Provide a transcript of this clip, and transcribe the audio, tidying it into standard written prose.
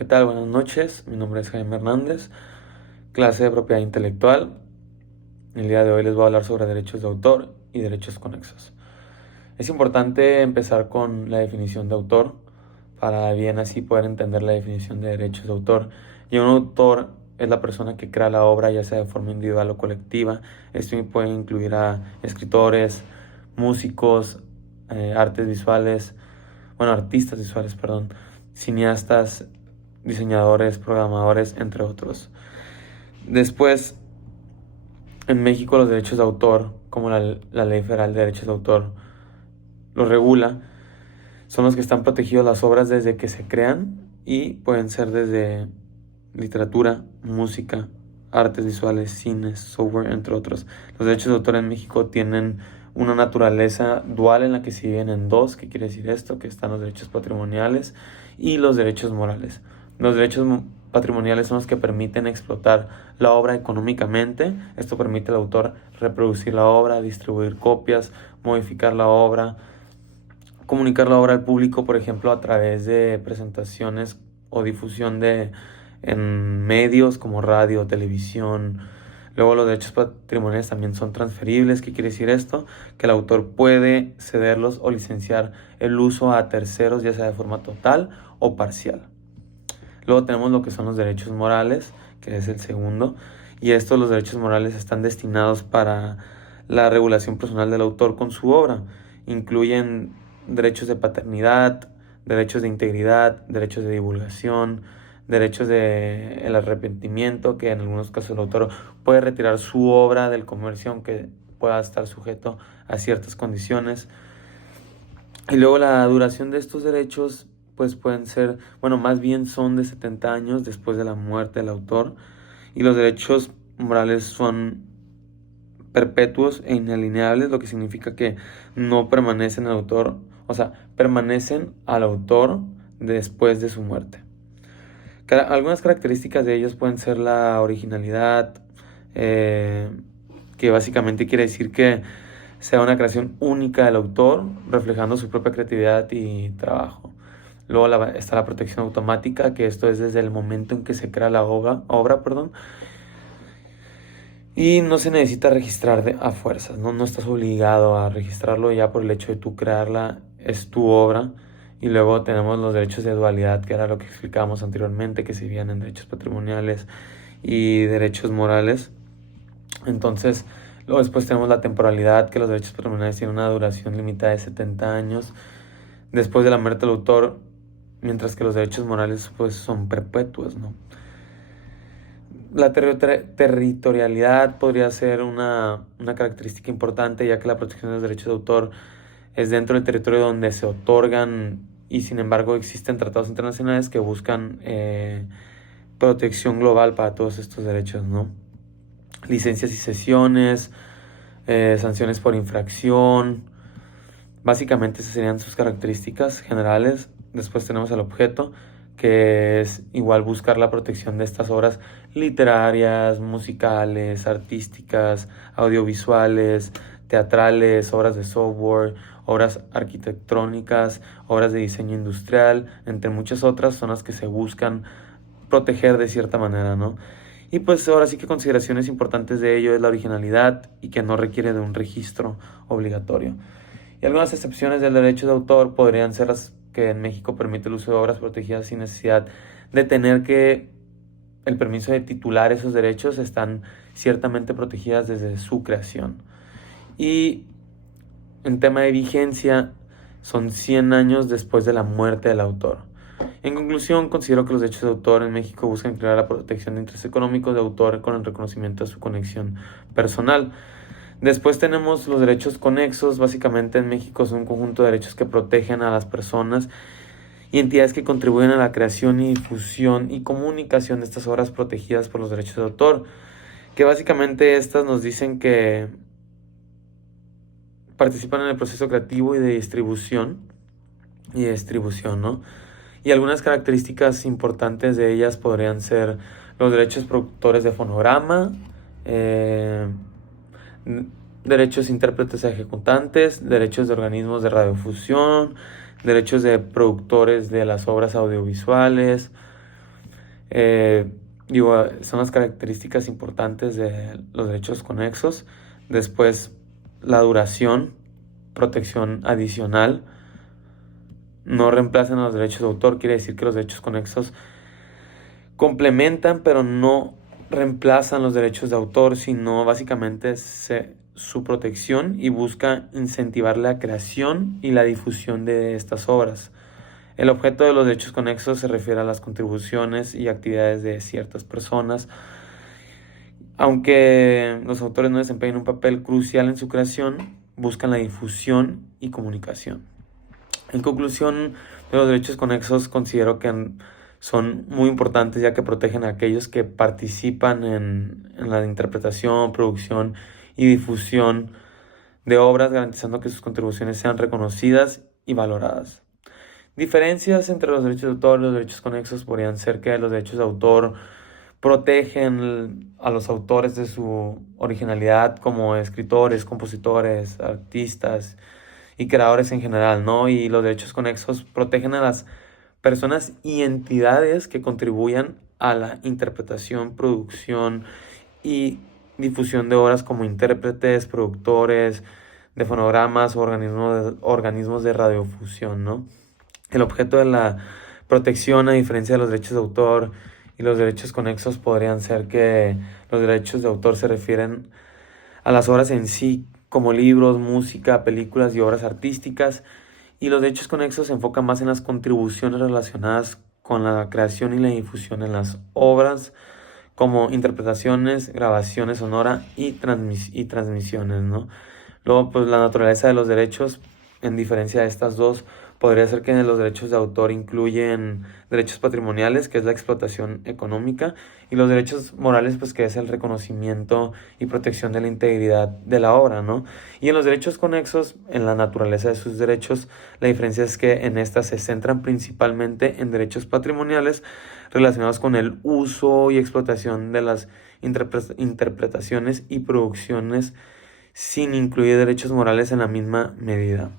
¿Qué tal? Buenas noches. Mi nombre es Jaime Hernández, clase de propiedad intelectual. El día de hoy les voy a hablar sobre derechos de autor y derechos conexos. Es importante empezar con la definición de autor para bien así poder entender la definición de derechos de autor. Y un autor es la persona que crea la obra, ya sea de forma individual o colectiva. Esto puede incluir a escritores, músicos, artistas visuales, perdón, cineastas, diseñadores, programadores, entre otros. Después, en México los derechos de autor, como la Ley Federal de Derechos de Autor lo regula, son los que están protegidos las obras desde que se crean y pueden ser desde literatura, música, artes visuales, cines, software, entre otros. Los derechos de autor en México tienen una naturaleza dual en la que se dividen en dos. ¿Qué quiere decir esto? Que están los derechos patrimoniales y los derechos morales. Los derechos patrimoniales son los que permiten explotar la obra económicamente. Esto permite al autor reproducir la obra, distribuir copias, modificar la obra, comunicar la obra al público, por ejemplo, a través de presentaciones o difusión en medios como radio, televisión. Luego los derechos patrimoniales también son transferibles. ¿Qué quiere decir esto? Que el autor puede cederlos o licenciar el uso a terceros, ya sea de forma total o parcial. Luego tenemos lo que son los derechos morales, que es el segundo. Y los derechos morales están destinados para la regulación personal del autor con su obra. Incluyen derechos de paternidad, derechos de integridad, derechos de divulgación, derechos de el arrepentimiento, que en algunos casos el autor puede retirar su obra del comercio aunque pueda estar sujeto a ciertas condiciones. Y luego la duración de estos derechos pues pueden ser, más bien son de 70 años después de la muerte del autor, y los derechos morales son perpetuos e inalienables, lo que significa que no permanecen al autor, permanecen al autor después de su muerte. Algunas características de ellos pueden ser la originalidad, que básicamente quiere decir que sea una creación única del autor, reflejando su propia creatividad y trabajo. Luego está la protección automática, que esto es desde el momento en que se crea la obra, y no se necesita registrar a fuerzas, ¿no? No estás obligado a registrarlo ya por el hecho de tú crearla, es tu obra. Y luego tenemos los derechos de dualidad, que era lo que explicábamos anteriormente, que se dividían en derechos patrimoniales y derechos morales. Entonces, luego después tenemos la temporalidad, que los derechos patrimoniales tienen una duración limitada de 70 años después de la muerte del autor, mientras que los derechos morales pues son perpetuos, ¿no? La territorialidad podría ser una característica importante, ya que la protección de los derechos de autor es dentro del territorio donde se otorgan, y sin embargo existen tratados internacionales que buscan protección global para todos estos derechos, ¿no? Licencias y cesiones, sanciones por infracción. Básicamente esas serían sus características generales. Después tenemos el objeto, que es igual buscar la protección de estas obras literarias, musicales, artísticas, audiovisuales, teatrales, obras de software, obras arquitectónicas, obras de diseño industrial, entre muchas otras son las que se buscan proteger de cierta manera, ¿no? Y pues ahora sí que consideraciones importantes de ello es la originalidad y que no requiere de un registro obligatorio. Y algunas excepciones del derecho de autor podrían ser las que en México permite el uso de obras protegidas sin necesidad de tener que el permiso de titular esos derechos, están ciertamente protegidas desde su creación. Y en tema de vigencia, son 100 años después de la muerte del autor. En conclusión, considero que los derechos de autor en México buscan crear la protección de intereses económicos de autor con el reconocimiento de su conexión personal. Después tenemos los derechos conexos. Básicamente en México son un conjunto de derechos que protegen a las personas y entidades que contribuyen a la creación y difusión y comunicación de estas obras protegidas por los derechos de autor, que básicamente estas nos dicen que participan en el proceso creativo y de distribución, ¿no? Y algunas características importantes de ellas podrían ser los derechos productores de fonograma, derechos intérpretes ejecutantes, derechos de organismos de radiofusión, derechos de productores de las obras audiovisuales, Eh, Digo, son las características importantes de los derechos conexos. Después, la duración, protección adicional. No reemplazan los derechos de autor, quiere decir que los derechos conexos complementan, pero no reemplazan los derechos de autor, sino básicamente su protección y busca incentivar la creación y la difusión de estas obras. El objeto de los derechos conexos se refiere a las contribuciones y actividades de ciertas personas, aunque los autores no desempeñan un papel crucial en su creación, buscan la difusión y comunicación. En conclusión, de los derechos conexos considero que son muy importantes ya que protegen a aquellos que participan en la interpretación, producción y difusión de obras, garantizando que sus contribuciones sean reconocidas y valoradas. Diferencias entre los derechos de autor y los derechos conexos podrían ser que los derechos de autor protegen a los autores de su originalidad como escritores, compositores, artistas y creadores en general, ¿no? Y los derechos conexos protegen a las personas y entidades que contribuyan a la interpretación, producción y difusión de obras como intérpretes, productores de fonogramas o organismos de radiofusión, ¿no? El objeto de la protección, a diferencia de los derechos de autor y los derechos conexos, podrían ser que los derechos de autor se refieren a las obras en sí, como libros, música, películas y obras artísticas, y los derechos conexos se enfocan más en las contribuciones relacionadas con la creación y la difusión en las obras, como interpretaciones, grabaciones sonora y transmisiones, ¿no? Luego, pues la naturaleza de los derechos, en diferencia de estas dos, podría ser que los derechos de autor incluyen derechos patrimoniales, que es la explotación económica, y los derechos morales, pues que es el reconocimiento y protección de la integridad de la obra, ¿no? Y en los derechos conexos, en la naturaleza de sus derechos, la diferencia es que en estas se centran principalmente en derechos patrimoniales relacionados con el uso y explotación de las interpretaciones y producciones sin incluir derechos morales en la misma medida.